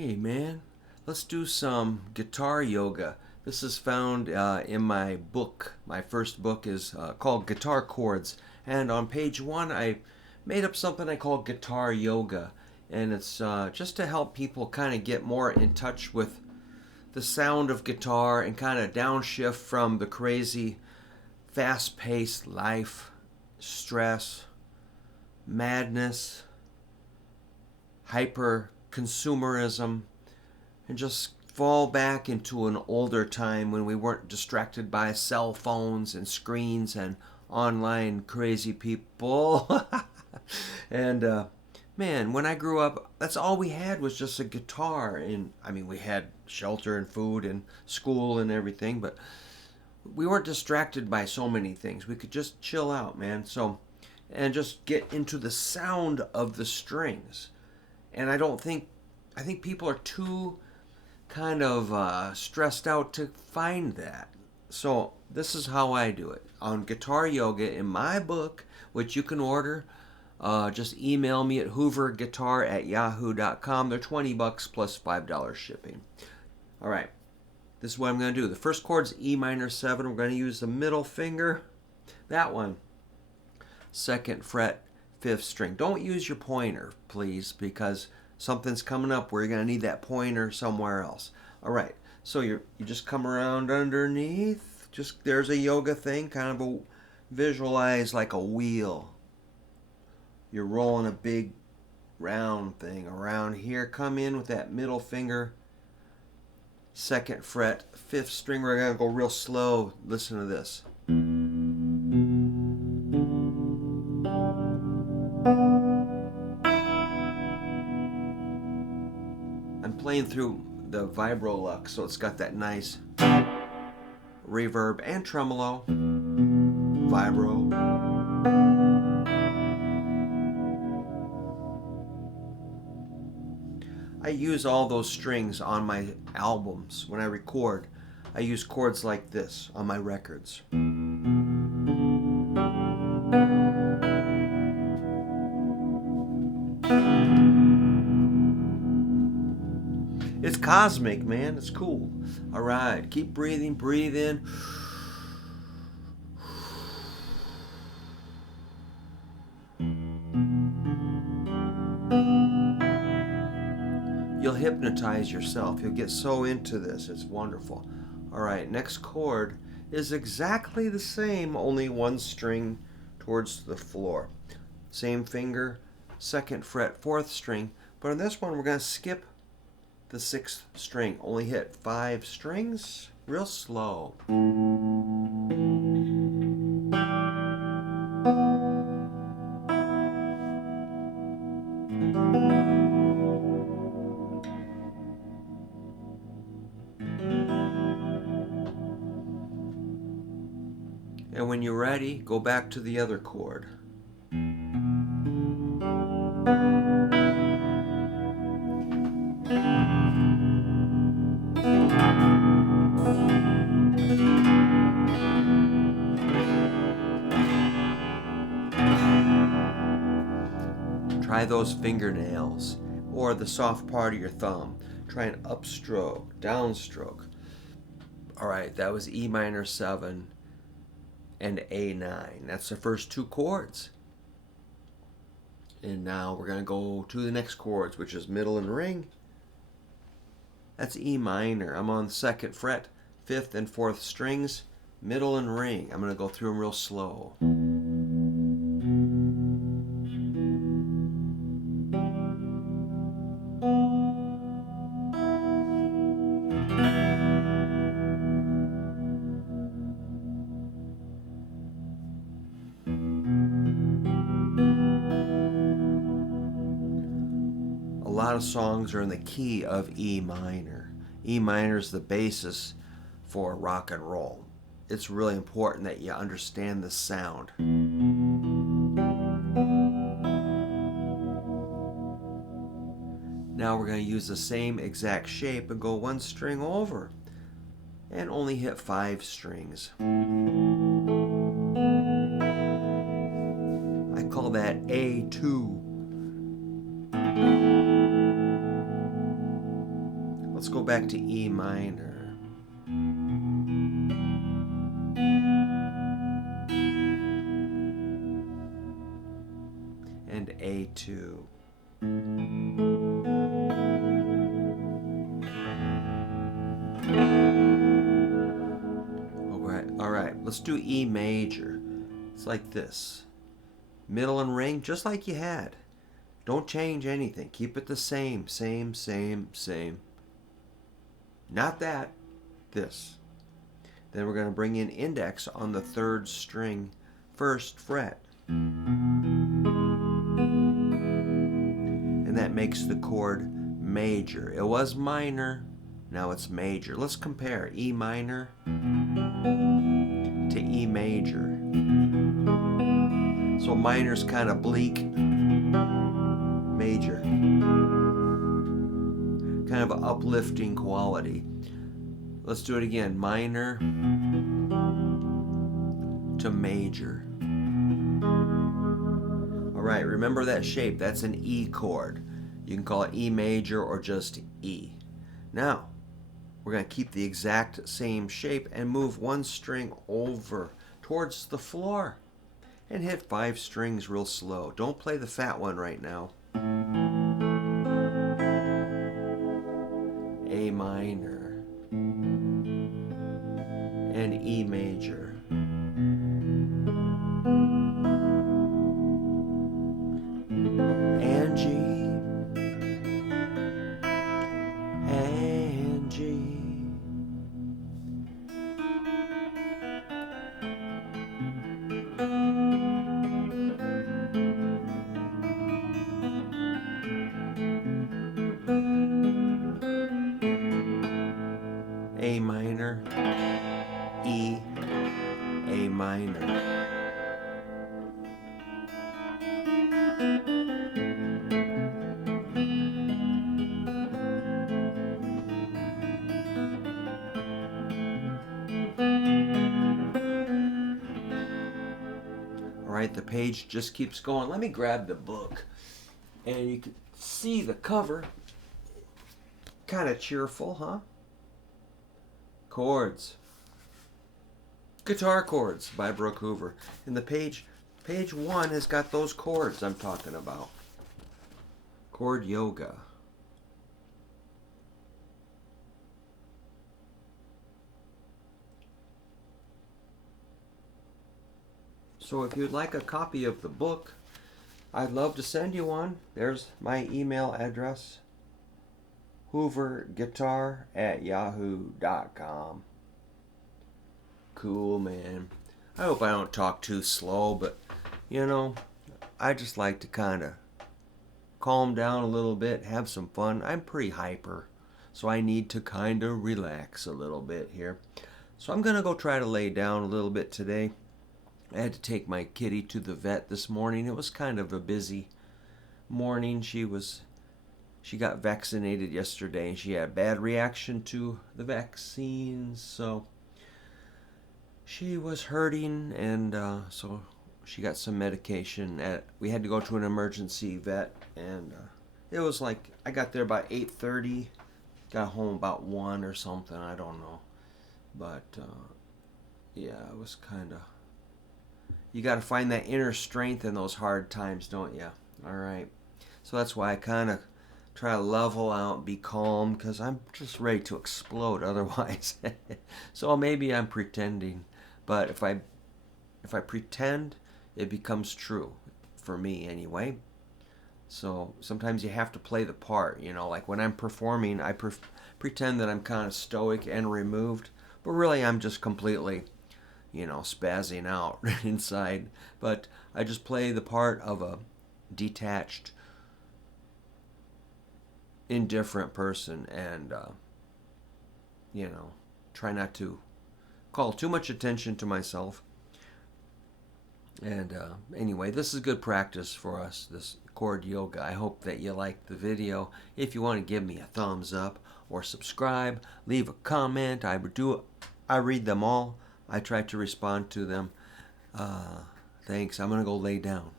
Hey man, let's do some guitar yoga. This is found in my book. My first book is called Guitar Chords. And on page one, I made up something I call guitar yoga. And it's just to help people kind of get more in touch with the sound of guitar and kind of downshift from the crazy, fast paced life, stress, madness, hyper consumerism, and just fall back into an older time when we weren't distracted by cell phones and screens and online crazy people. and man, when I grew up, that's all we had was just a guitar. And I mean, we had shelter and food and school and everything, but we weren't distracted by so many things. We could just chill out, man. So, and just get into the sound of the strings. And I think people are too kind of stressed out to find that. So this is how I do it on guitar yoga in my book, which you can order. Just email me at hooverguitar@yahoo.com. They're $20 plus $5 shipping. All right, this is what I'm going to do. The first chord's E minor 7. We're going to use the middle finger, that one. Second fret, 5th string. Don't use your pointer, please, because something's coming up where you're going to need that pointer somewhere else. All right, so you just come around underneath. Just there's a yoga thing, kind of a visualize like a wheel. You're rolling a big round thing around here. Come in with that middle finger, 2nd fret, 5th string. We're going to go real slow. Listen to this. I'm playing through the Vibrolux, so it's got that nice reverb and tremolo. Vibro. I use all those strings on my albums. When I record, I use chords like this on my records. It's cosmic, man. It's cool. All right, keep breathing, breathe in. You'll hypnotize yourself. You'll get so into this. It's wonderful. All right, next chord is exactly the same, only one string towards the floor. Same finger, 2nd fret, 4th string. But on this one, we're going to skip the 6th string. Only hit 5 strings, real slow. And when you're ready, go back to the other chord. Try those fingernails or the soft part of your thumb. Try an upstroke, downstroke. All right, that was E minor 7 and A9. That's the first 2 chords. And now we're going to go to the next chords, which is middle and ring. That's E minor. I'm on the 2nd fret, 5th and 4th strings, middle and ring. I'm going to go through them real slow. A lot of songs are in the key of E minor. E minor is the basis for rock and roll. It's really important that you understand the sound. Now we're going to use the same exact shape and go 1 string over and only hit 5 strings. I call that A2. Let's go back to E minor. And A2. All right, let's do E major. It's like this. Middle and ring, just like you had. Don't change anything. Keep it the same. Not that. This. Then we're going to bring in index on the 3rd string, 1st fret. And that makes the chord major. It was minor, now it's major. Let's compare E minor to E major. So minor's kind of bleak, major, kind of an uplifting quality. Let's do it again. Minor to major. All right, remember that shape. That's an E chord. You can call it E major or just E. Now, we're going to keep the exact same shape and move one string over towards the floor and hit 5 strings real slow. Don't play the fat one right now. A minor and E major. And G and G. A minor, E, A minor. All right, the page just keeps going. Let me grab the book, and you can see the cover. Kind of cheerful, huh? Chords. Guitar Chords by Brook, Hoover. And the page 1 has got those chords I'm talking about. Chord yoga. So if you'd like a copy of the book, I'd love to send you one. There's my email address. hooverguitar@yahoo.com. Cool, man. I hope I don't talk too slow, but you know, I just like to kind of calm down a little bit, have some fun. I'm pretty hyper, so I need to kind of relax a little bit here. So I'm gonna go try to lay down a little bit today. I had to take my kitty to the vet this morning. It was kind of a busy morning. She got vaccinated yesterday, and she had a bad reaction to the vaccines, so she was hurting, and so she got some medication. We had to go to an emergency vet, and it was like I got there about 8:30, got home about 1 or something. I don't know, but yeah, it was kind of. You got to find that inner strength in those hard times, don't you? All right, so that's why I kind of try to level out, be calm, because I'm just ready to explode otherwise. So maybe I'm pretending, but if I pretend, it becomes true for me anyway. So sometimes you have to play the part, you know, like when I'm performing, I pretend that I'm kind of stoic and removed, but really I'm just completely, you know, spazzing out inside. But I just play the part of a detached, indifferent person, and you know, try not to call too much attention to myself. And anyway, this is good practice for us, this chord yoga. I hope that you liked the video. If you want to give me a thumbs up or subscribe, leave a comment. I read them all. I try to respond to them. Thanks. I'm gonna go lay down.